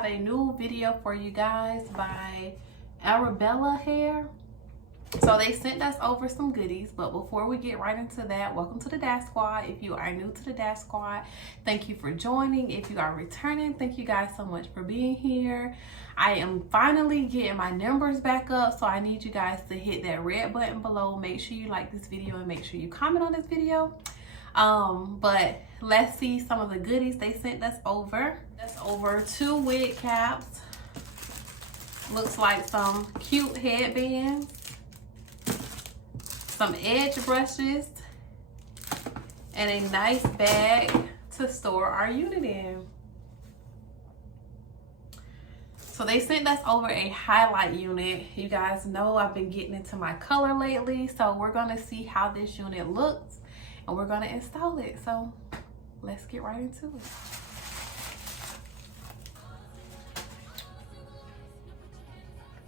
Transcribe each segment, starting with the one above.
have a new video for you guys by Arabella hair. So they sent us over some goodies, but before we get right into that, welcome to the Dash Squad. If you are new to the Dash Squad, thank you for joining. If you are returning, thank you guys so much for being here. I am finally getting my numbers back up, so I need you guys to hit that red button below. Make sure you like this video and make sure you comment on this video. But let's see some of the goodies they sent us over. That's over 2 wig caps. Looks like some cute headbands, some edge brushes, and a nice bag to store our unit in. So they sent us over a highlight unit. You guys know I've been getting into my color lately, so we're gonna see how this unit looks and we're gonna install it. So let's get right into it.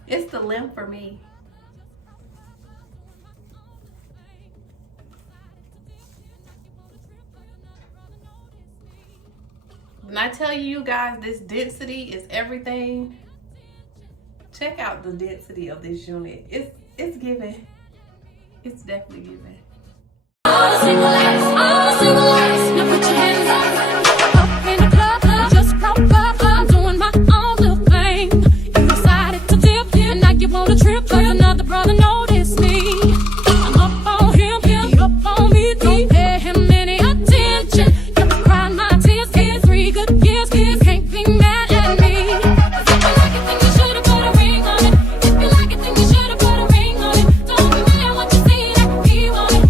It's the length for me. When I tell you guys this density is everything, check out the density of this unit. It's giving. It's definitely giving. All single ladies, now put your hands up in the club, just pop up. I'm doing my own little thing. You decided to dip, and now you want a trip, 'cause another brother noticed me. I'm up on him, he up on me. Don't pay him any attention. You cry my tears, it's 3 good years. You can't be mad at me. 'Cause if you like it, then you should've put a ring on it. If you like it, then you should've put a ring on it. Don't be mad what you see that he wanted.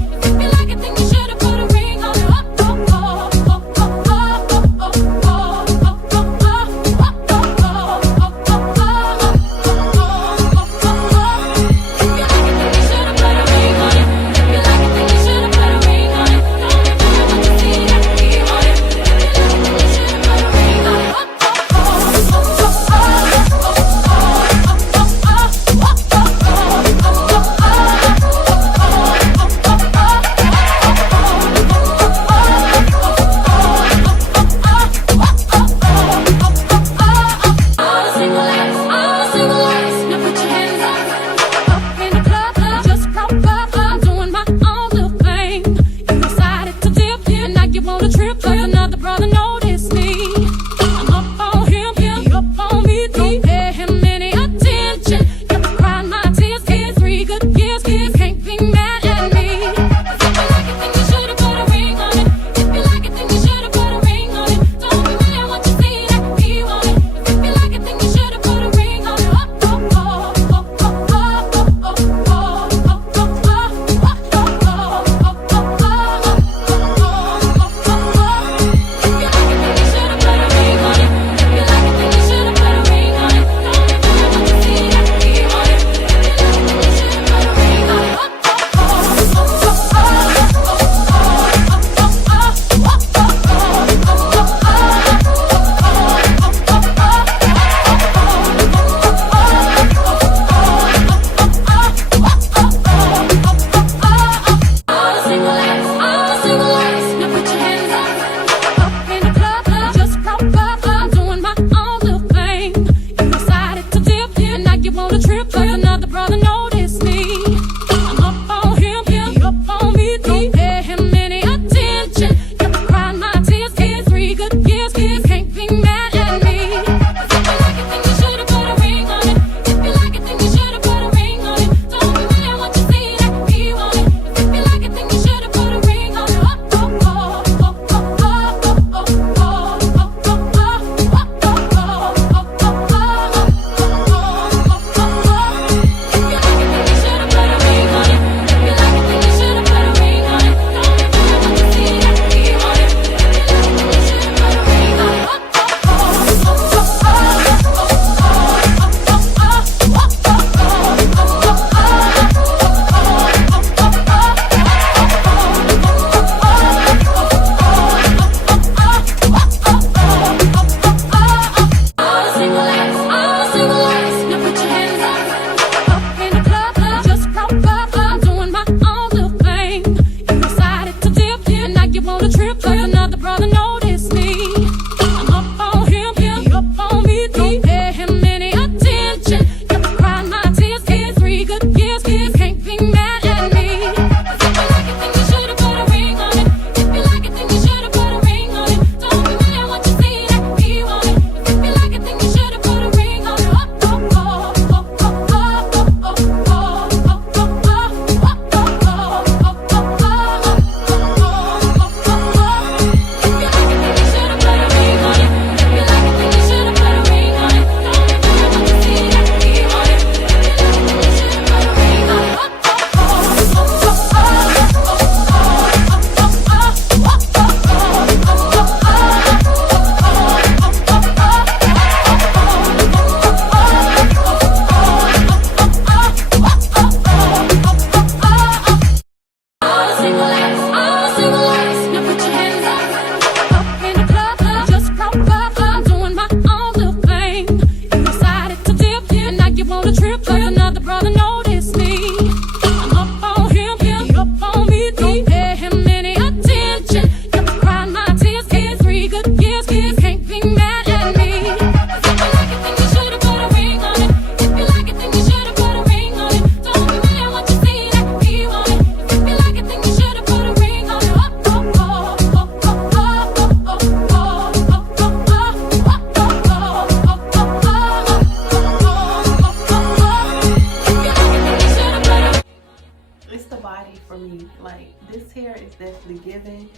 giving.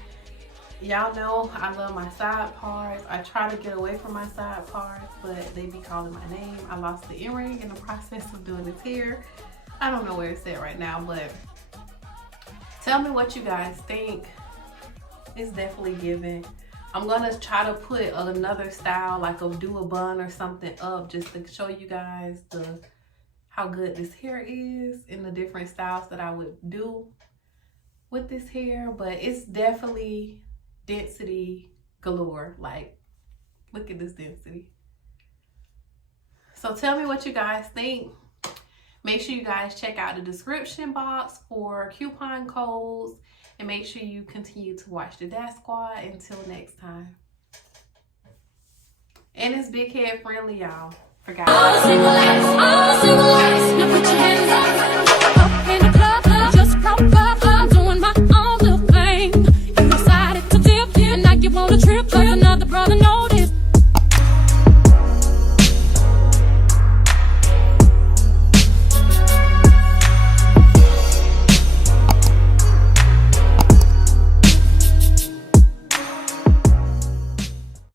Y'all know I love my side parts. I try to get away from my side parts, but they be calling my name. I lost the earring in the process of doing this hair. I don't know where it's at right now, but tell me what you guys think. It's definitely giving. I'm gonna try to put another style, like a do a bun or something up, just to show you guys how good this hair is and the different styles that I would do with this hair. But it's definitely density galore. Like, look at this density. So tell me what you guys think. Make sure you guys check out the description box for coupon codes, and make sure you continue to watch the Dash Squad. Until next time. And it's big head friendly, y'all. Forgot. All single lights, now put your hands up.